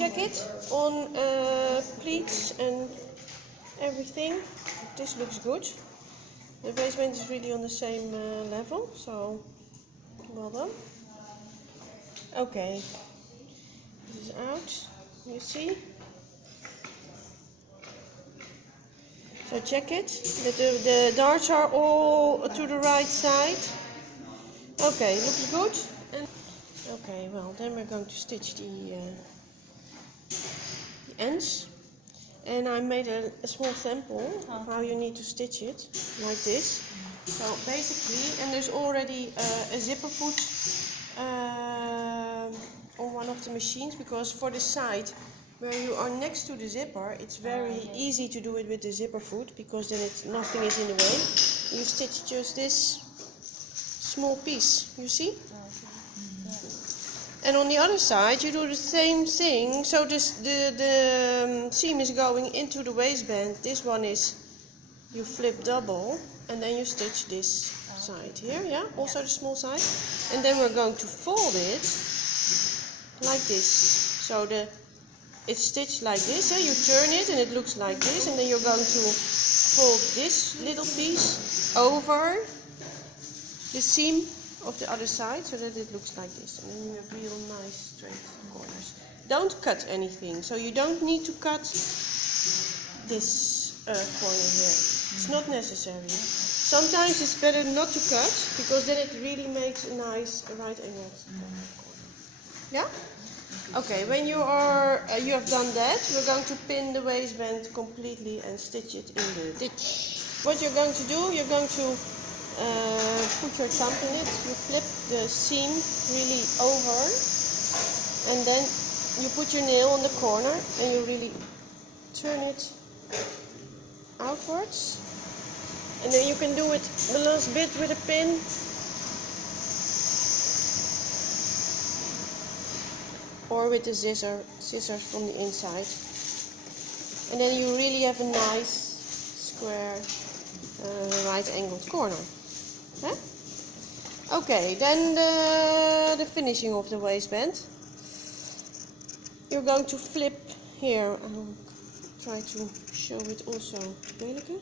check it on pleats and everything. This looks good. The waistband is really on the same level, so well done. Okay, this is out, you see. So check it, that the darts are all to the right side. Okay, looks good. And okay, well then we're going to stitch the ends. And I made a small sample of how you need to stitch it, like this. So basically, and there's already a zipper foot on one of the machines, because for the side where you are next to the zipper, it's very easy to do it with the zipper foot, because then nothing is in the way. You stitch just this small piece, you see? And on the other side you do the same thing. So the seam is going into the waistband. This one is, you flip double and then you stitch this side here, yeah, also the small side. And then we're going to fold it like this. So it's stitched like this, you turn it and it looks like this, and then you're going to fold this little piece over the seam of the other side, so that it looks like this, and then you have real nice straight corners. Don't cut anything, so you don't need to cut this corner here. It's not necessary. Sometimes it's better not to cut, because then it really makes a nice right angle. Yeah? Okay, when you have done that, we're going to pin the waistband completely and stitch it in the ditch. What you're going to do, you're going to put your thumb in it, you flip the seam really over, and then you put your nail on the corner and you really turn it outwards, and then you can do it the last bit with a pin. Or with the scissors from the inside, and then you really have a nice square right angled corner. Huh? Okay, then the finishing of the waistband. You're going to flip here. I'll try to show it also to Beleke.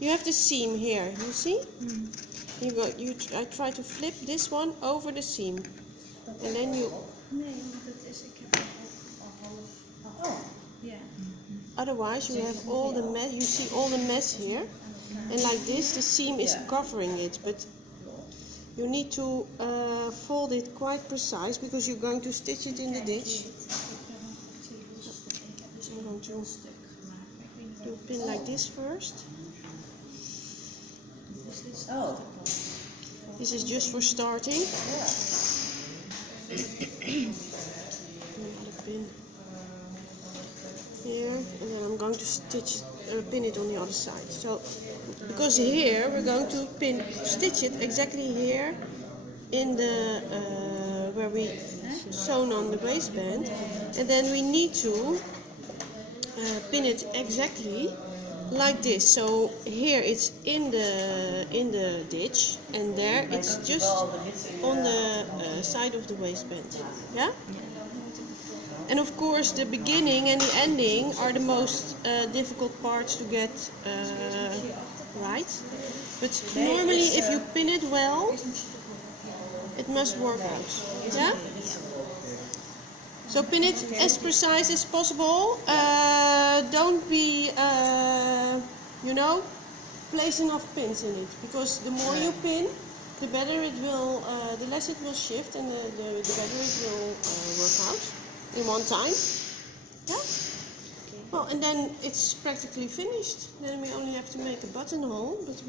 You have the seam here, you see? I try to flip this one over the seam, and then you. Otherwise you have all the mess, you see all the mess here, and like this the seam is covering it, but you need to fold it quite precise, because you're going to stitch it in the ditch. So I'm going to do a pin like this first. This is just for starting. Another pin here, and then I'm going to pin it on the other side. So, because here we're going to stitch it exactly here in the where we sewn on the waistband, and then we need to pin it exactly like this. So here it's in the ditch, and there it's just on the side of the waistband. Yeah. And of course the beginning and the ending are the most difficult parts to get right. But normally if you pin it well, it must work out. Yeah? So pin it as precise as possible. Don't be, placing off pins in it, because the more you pin, the better it will, the less it will shift, and the better it will work out in one time. Yeah? Well, and then it's practically finished. Then we only have to make a buttonhole, but